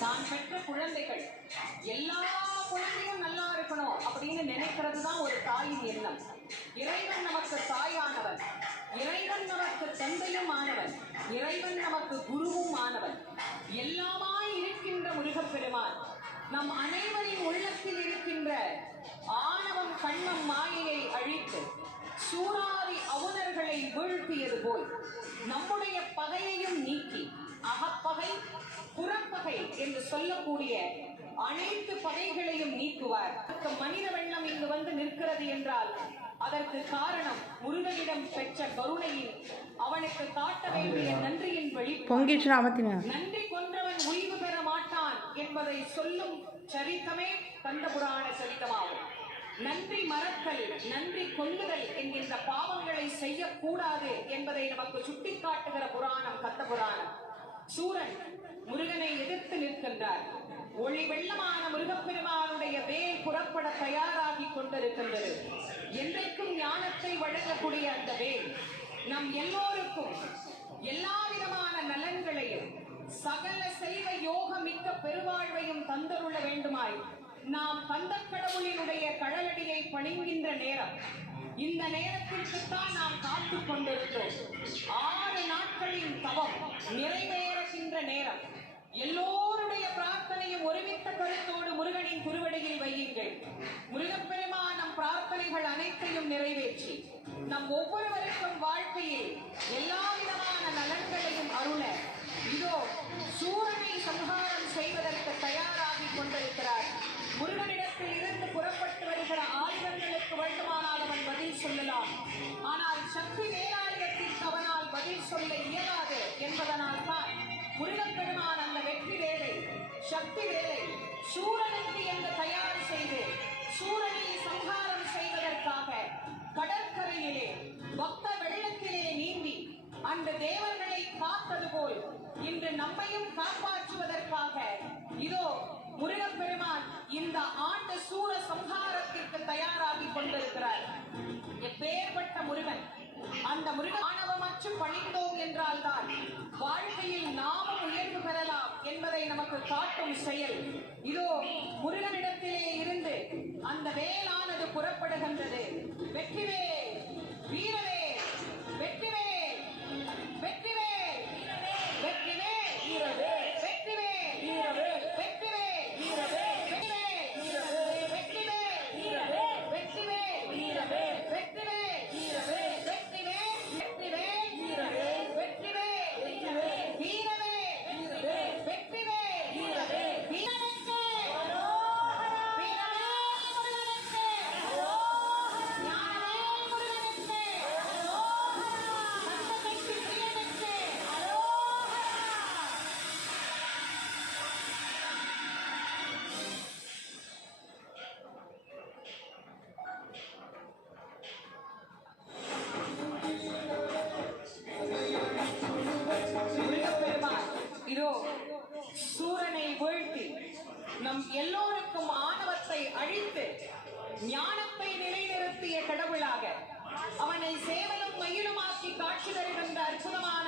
தான் பெற்ற குழந்தைகள். எல்லா குழந்தையும் நல்லா இருக்கணும் அப்படின்னு நினைக்கிறது தான் ஒரு தாயின் எண்ணம். இறைவன் நமக்கு தாயானவன். இறைவன் நமக்கு தந்தையும் ஆனவன் இறைவன் நமக்கு குருவும் ஆனவன் எல்லாமாய் இருக்கின்ற முருகப்பெருமான் நம் அனைவரின் உள்ளத்தில் இருக்கின்ற ஆணவம் கண்ணம் மாயையை அழித்து சூறாவி அவுணர்களை வீழ்த்தியது போல் நம்முடைய புறப்பகை என்று சொல்லக்கூடிய அனைத்து பகைகளையும் நீக்குவார். மனித வெள்ளம் இங்கு வந்து நிற்கிறது என்றால் அதற்கு காரணம் முருகனிடம் பெற்ற கருணையில் அவனுக்கு காட்ட வேண்டிய நன்றியின் அமர்த்தினா நன்றி கொன்றவன் ஓய்வு பெற மாட்டான் என்பதை சொல்லும் சரித்தமே கந்த புராண சரித்தமாகும் நன்றி மறத்தல் நன்றி கொல்லுதல் என்கின்ற பாவங்களை செய்யக்கூடாது என்பதை நமக்கு சுட்டிக்காட்டுகிற புராணம் கந்த புராணம் சூரன் முருகனை எதிர்த்து நிற்கின்றார். ஒளி வெள்ளமான முருகப்பெருமானுடைய வேல் புறப்பட தயாராகி கொண்டிருக்கின்றது. என்றைக்கும் ஞானத்தை வழங்கக்கூடிய அந்த வேல் நம் எல்லோருக்கும் எல்லா விதமான நலன்களையும் சகல செய்வ யோக மிக்க பெருவாழ்வையும் தந்தருள வேண்டுமாய் நாம் கந்த கடவுளினுடைய கடலடியை பணிகின்ற நேரம். இந்த நேரத்திற்குத்தான் நாம் காத்து கொண்டிருக்கிறோம் ஆறு தவம் நிறைவேறுகின்ற நேரம். எல்லோருடைய பிரார்த்தனையும் ஒருமித்த கருத்தோடு முருகனின் குருவடையில் வையுங்கள். முருகப்பெருமா நம் பிரார்த்தனைகள் அனைத்தையும் நிறைவேற்றி நம் ஒவ்வொருவருக்கும் வாழ்க்கையில் எல்லா விதமான நலன்களையும் அருள இதோ சூரனை சம்ஹாரம் செய்வதற்கு தயாராகி கொண்டிருக்கிறார். முருகனிடத்தில் இருந்து புறப்பட்டு வருகிற ஆயுதங்களுக்கு வேண்டுமானால் அவன் பதில் சொல்லலாம். ஆனால் சக்தி வேலாயுதத்திற்கு அவனால் பதில் சொல்ல இயலாது. முருகப்பெருமான் அந்த வெற்றி வேலை சக்தி வேலை சூரனுக்கு என்று தயார் செய்து சூரனை சம்ஹாரம் செய்வதற்காக கடற்கரையிலே பக்த வெள்ளத்திலே நீந்தி அந்த தேவர்களை காத்தது போல் இன்று நம்மையும் காப்பாற்றுவதற்காக இதோ முருகப்பெருமான் இந்த ஆண்டு சூர சம்ஹாரத்திற்கு தயாராகி கொண்டிருக்கிறார். எப்பேற்பட்ட முருகன் அந்த முருகன் ஆணவமற்று பணிந்தோம் என்றால்தான் என்பதை நமக்கு காட்டும் செயல். இதோ முருகனிடத்திலே இருந்து அந்த வேலானது புறப்படுகின்றது. வெற்றிவே வீரவே நம் எல்லோருக்கும் ஆணவத்தை அழித்து ஞானத்தை நிலைநிறுத்திய கடவுளாக அவனை சேவலும் மயிலுமாக்கி காட்சி தருகின்ற அற்புதமான